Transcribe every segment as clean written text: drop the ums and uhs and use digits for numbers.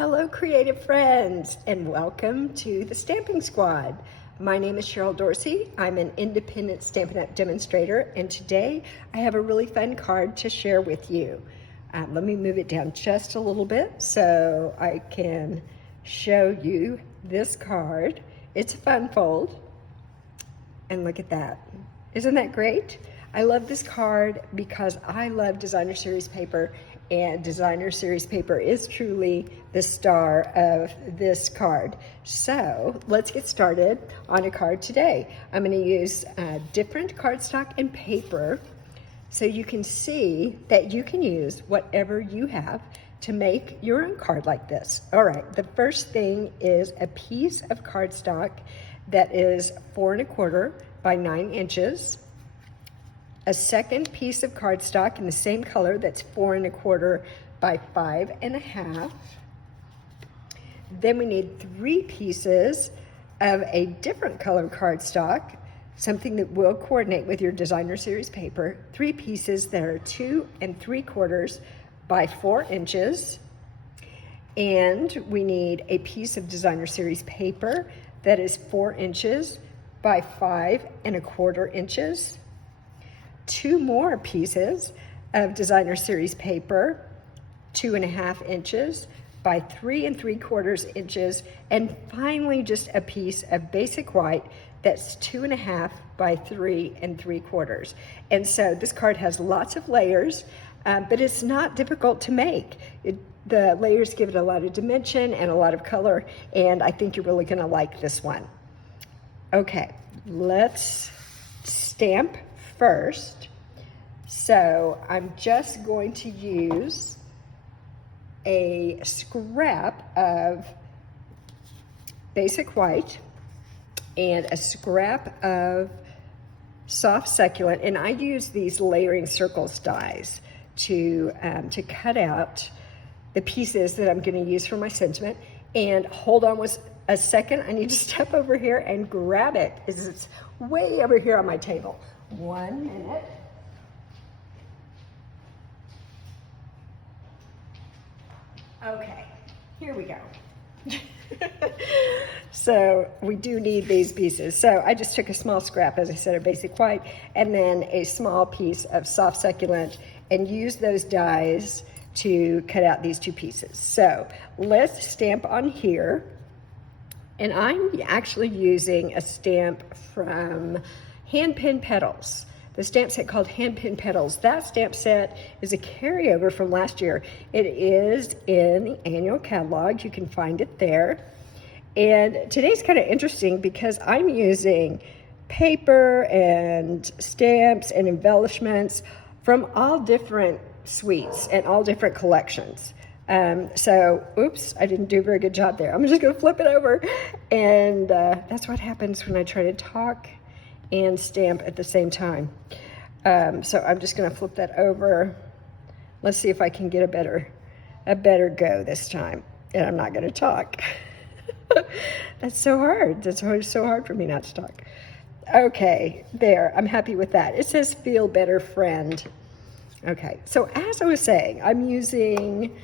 Hello, creative friends, and welcome to the Stamping Squad. My name is Cheryl Dorsey. I'm an independent Stampin' Up! Demonstrator, and today I have a really fun card to share with you. Let me move it down just a little bit so I can show you this card. It's a fun fold, and look at that. Isn't that great? I love this card because I love designer series paper, and designer series paper is truly the star of this card. So let's get started on a card today. I'm going to use different cardstock and paper so you can see that you can use whatever you have to make your own card like this. All right, the first thing is a piece of cardstock that is 4 1/4 by 9 inches. A second piece of cardstock in the same color that's 4 1/4 by 5 1/2. Then we need 3 pieces of a different color cardstock, something that will coordinate with your designer series paper. 3 pieces that are 2 3/4 by 4 inches. And we need a piece of designer series paper that is 4 inches by 5 1/4 inches. 2 more pieces of designer series paper, 2 1/2 inches by 3 3/4 inches, and finally just a piece of basic white that's 2 1/2 by 3 3/4. And so this card has lots of layers, but it's not difficult to make. The layers give it a lot of dimension and a lot of color, and I think you're really gonna like this one. Okay, let's stamp first. So I'm just going to use a scrap of basic white and a scrap of soft succulent, and I use these layering circles dies to cut out the pieces that I'm going to use for my sentiment. And hold on a second, I need to step over here and grab it because it's way over here on my table. 1 minute. Okay, here we go. So we do need these pieces. So I just took a small scrap, as I said, of basic white, and then a small piece of soft succulent, and used those dies to cut out these 2 pieces. So let's stamp on here. And I'm actually using a stamp from Handpin Petals. The stamp set called Handpin Petals. That stamp set is a carryover from last year. It is in the annual catalog. You can find it there. And today's kind of interesting because I'm using paper and stamps and embellishments from all different suites and all different collections. So, oops, I didn't do a very good job there. I'm just gonna flip it over. And that's what happens when I try to talk and stamp at the same time. So I'm just gonna flip that over. Let's see if I can get a better go this time. And I'm not gonna talk. That's so hard. That's always so hard for me not to talk. Okay, there, I'm happy with that. It says feel better friend. Okay, so as I was saying, I'm using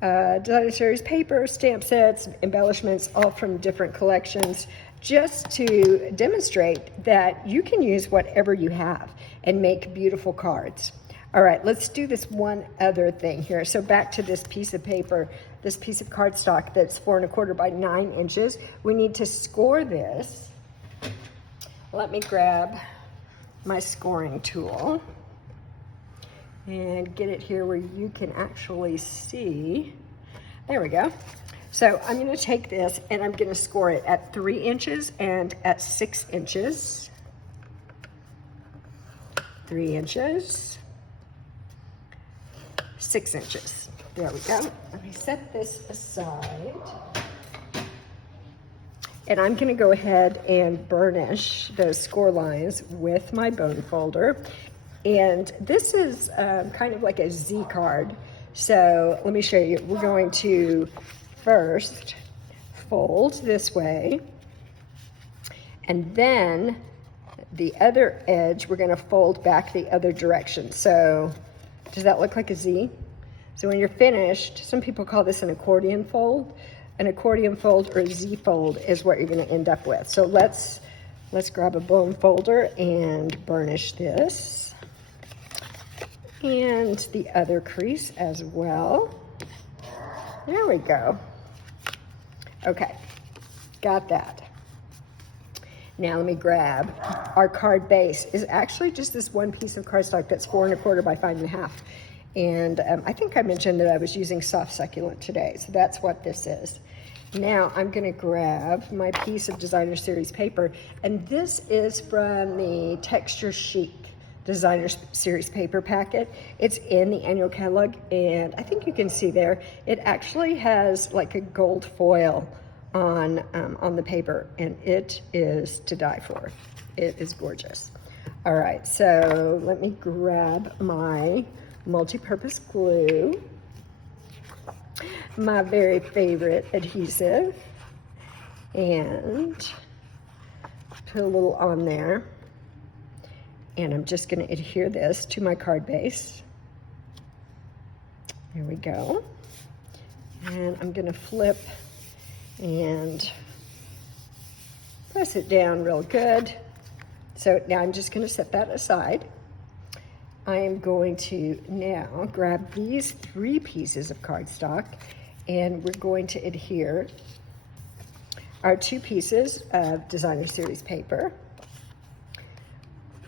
designer series paper, stamp sets, embellishments, all from different collections, just to demonstrate that you can use whatever you have and make beautiful cards. All right, let's do this one other thing here. So back to this piece of paper, this piece of cardstock that's 4 1/4 by 9 inches. We need to score this. Let me grab my scoring tool and get it here where you can actually see. There we go. So I'm going to take this and I'm going to score it at 3 inches and at 6 inches. 3 inches, 6 inches. There we go. Let me set this aside. And I'm going to go ahead and burnish those score lines with my bone folder. And this is kind of like a Z card. So let me show you. We're going to first fold this way, and then the other edge we're going to fold back the other direction. So does that look like a Z? So when you're finished, some people call this an accordion fold. An accordion fold or a Z fold is what you're going to end up with. So let's grab a bone folder and burnish this. And the other crease as well. There we go. Okay, got that. Now let me grab our card base. Is actually just this one piece of cardstock that's 4 1/4 by 5 1/2. And I think I mentioned that I was using soft succulent today, so that's what this is. Now I'm gonna grab my piece of designer series paper, and this is from the Texture Chic designer series paper packet. It's in the annual catalog, and I think you can see there, it actually has like a gold foil on the paper, and it is to die for. It is gorgeous. All right, so let me grab my multi-purpose glue, my very favorite adhesive, and put a little on there. And I'm just going to adhere this to my card base. There we go. And I'm going to flip and press it down real good. So now I'm just going to set that aside. I am going to now grab these 3 pieces of cardstock, and we're going to adhere our 2 pieces of designer series paper,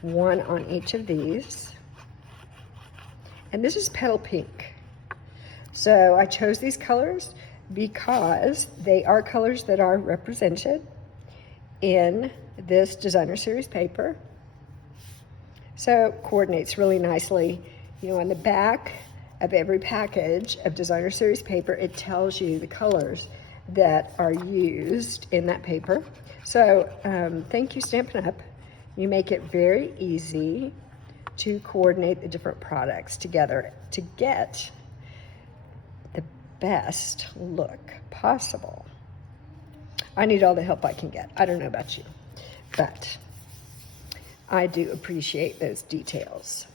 1 on each of these. And this is Petal Pink. So I chose these colors because they are colors that are represented in this designer series paper. So it coordinates really nicely. You know, on the back of every package of designer series paper, it tells you the colors that are used in that paper. So thank you, Stampin' Up. You make it very easy to coordinate the different products together to get the best look possible. I need all the help I can get. I don't know about you, but I do appreciate those details.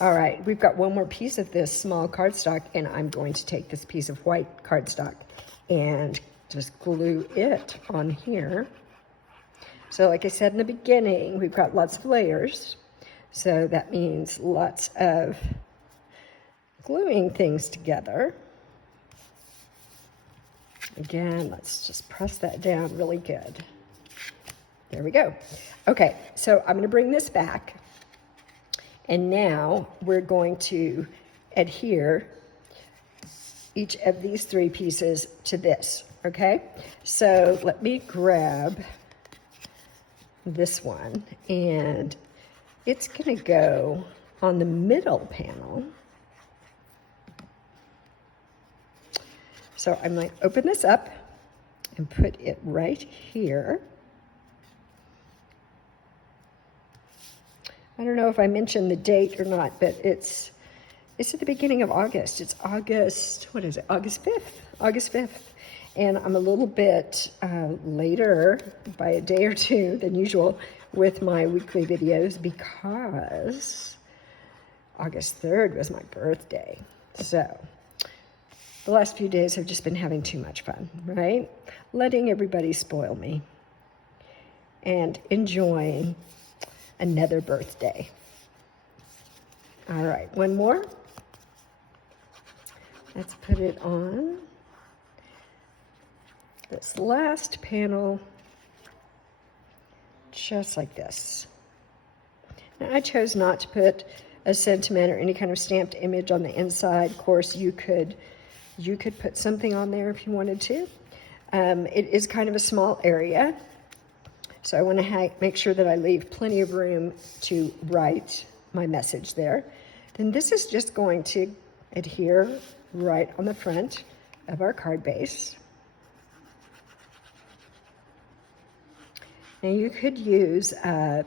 All right, we've got one more piece of this small cardstock, and I'm going to take this piece of white cardstock and just glue it on here. So like I said in the beginning, we've got lots of layers. So that means lots of gluing things together. Again, let's just press that down really good. There we go. Okay, so I'm going to bring this back, and now we're going to adhere each of these 3 pieces to this, okay? So let me grab this one, and it's going to go on the middle panel. So I'm going to open this up and put it right here. I don't know if I mentioned the date or not, but it's at the beginning of August. It's August, what is it, August 5th? August 5th. And I'm a little bit later by a day or 2 than usual with my weekly videos because August 3rd was my birthday. So the last few days I've just been having too much fun, right? Letting everybody spoil me and enjoying another birthday. All right, one more. Let's put it on this last panel, just like this. Now, I chose not to put a sentiment or any kind of stamped image on the inside. Of course, you could put something on there if you wanted to. It is kind of a small area, so I want to make sure that I leave plenty of room to write my message there. Then this is just going to adhere right on the front of our card base. Now you could use a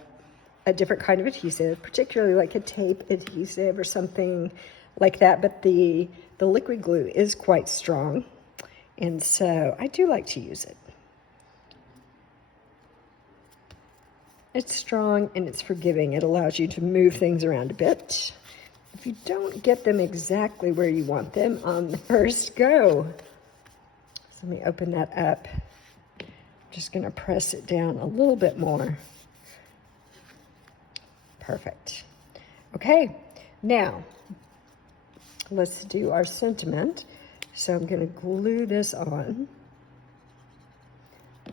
different kind of adhesive, particularly like a tape adhesive or something like that, but the liquid glue is quite strong, and so I do like to use it. It's strong and it's forgiving. It allows you to move things around a bit, if you don't get them exactly where you want them on the first go. So let me open that up. I'm just going to press it down a little bit more. Perfect. Okay, now let's do our sentiment. So I'm going to glue this on,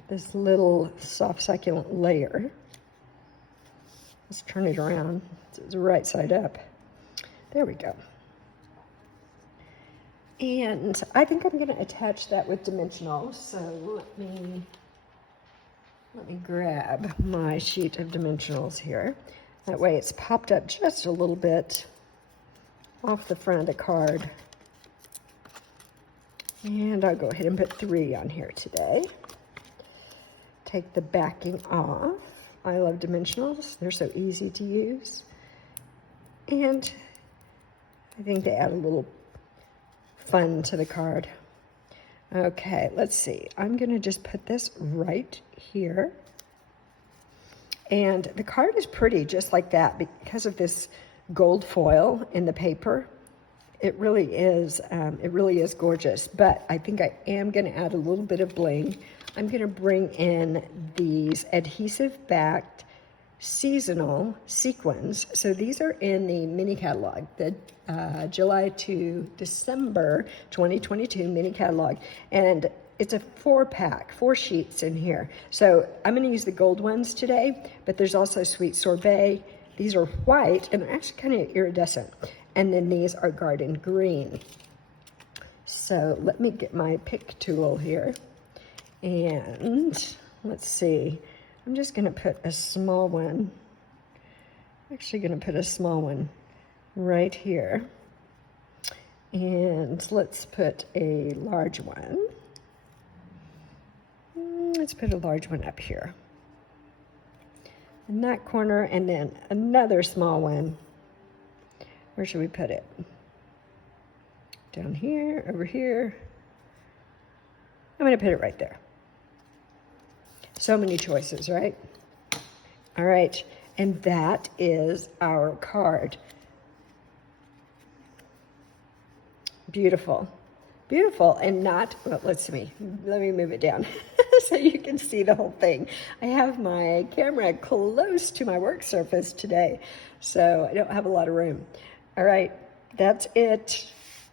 this little soft succulent layer. Let's turn it around so it's right side up. There we go. And I think I'm going to attach that with dimensional. So let me grab my sheet of dimensionals here. That way it's popped up just a little bit off the front of the card. And I'll go ahead and put 3 on here today. Take the backing off. I love dimensionals. They're so easy to use. And I think they add a little fun to the card. Okay, let's see. I'm going to just put this right here. And the card is pretty just like that because of this gold foil in the paper. It really is gorgeous, but I think I am going to add a little bit of bling. I'm going to bring in these adhesive-backed seasonal sequins. So these are in the mini catalog, the July to December 2022 mini catalog. And it's a 4-pack, 4 sheets in here. So I'm going to use the gold ones today, but there's also Sweet Sorbet. These are white and actually kind of iridescent. And then these are garden green. So let me get my pick tool here. And let's see. I'm just going to put a small one. I'm actually going to put a small one right here. And let's put a large one. Let's put a large one up here. In that corner, and then another small one. Where should we put it? Down here, over here. I'm going to put it right there. So many choices, right? All right, and that is our card. Beautiful. Beautiful, and not, well, let me move it down so you can see the whole thing. I have my camera close to my work surface today, so I don't have a lot of room. All right, that's it.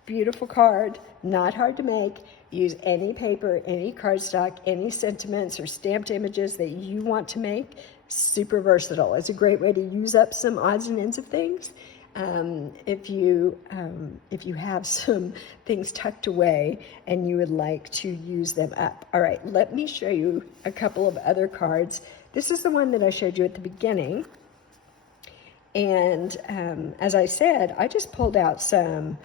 Beautiful card, not hard to make. Use any paper, any cardstock, any sentiments or stamped images that you want to make. Super versatile. It's a great way to use up some odds and ends of things. If you have some things tucked away and you would like to use them up. All right, let me show you a couple of other cards. This is the one that I showed you at the beginning. And as I said, I just pulled out some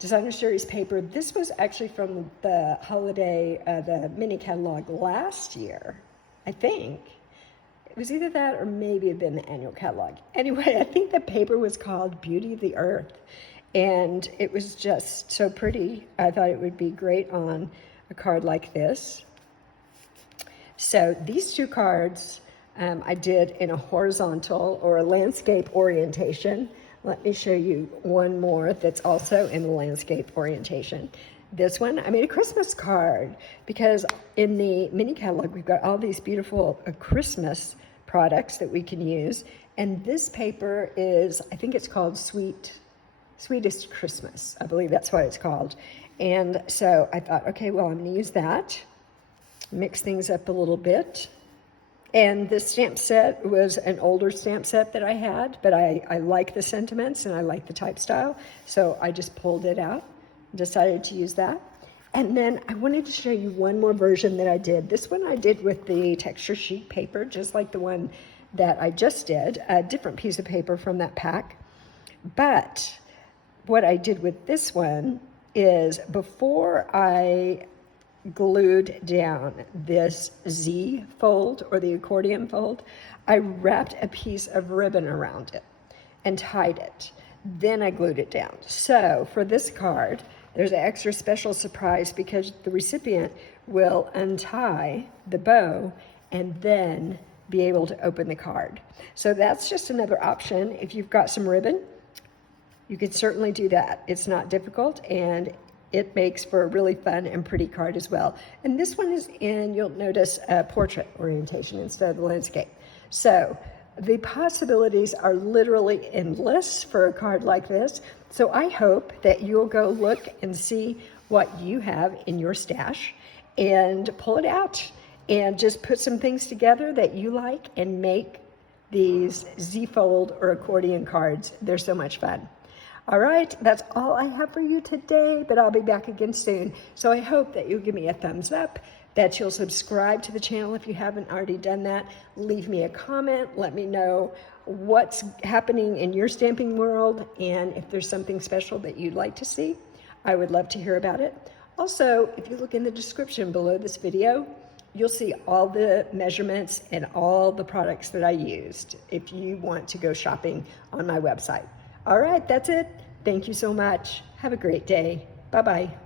Designer Series paper. This was actually from the holiday, the mini catalog last year, I think. It was either that or maybe it had been the annual catalog. Anyway, I think the paper was called Beauty of the Earth. And it was just so pretty. I thought it would be great on a card like this. So these 2 cards I did in a horizontal or a landscape orientation. Let me show you one more that's also in the landscape orientation. This one, I made a Christmas card because in the mini catalog, we've got all these beautiful Christmas products that we can use. And this paper is, I think it's called Sweetest Christmas. I believe that's what it's called. And so I thought, okay, well, I'm going to use that, mix things up a little bit. And this stamp set was an older stamp set that I had, but I like the sentiments and I like the type style. So I just pulled it out, decided to use that. And then I wanted to show you one more version that I did. This one I did with the texture sheet paper, just like the one that I just did, a different piece of paper from that pack. But what I did with this one is before I glued down this Z fold or the accordion fold, I wrapped a piece of ribbon around it and tied it. Then I glued it down. So for this card, there's an extra special surprise because the recipient will untie the bow and then be able to open the card. So that's just another option. If you've got some ribbon, you can certainly do that. It's not difficult, and it makes for a really fun and pretty card as well. And this one is in, you'll notice, a portrait orientation instead of the landscape. So the possibilities are literally endless for a card like this. So I hope that you'll go look and see what you have in your stash and pull it out and just put some things together that you like and make these Z-fold or accordion cards. They're so much fun. All right, that's all I have for you today, but I'll be back again soon. So I hope that you'll give me a thumbs up, that you'll subscribe to the channel if you haven't already done that. Leave me a comment, let me know what's happening in your stamping world, and if there's something special that you'd like to see, I would love to hear about it. Also, if you look in the description below this video, you'll see all the measurements and all the products that I used if you want to go shopping on my website. All right, that's it. Thank you so much. Have a great day. Bye-bye.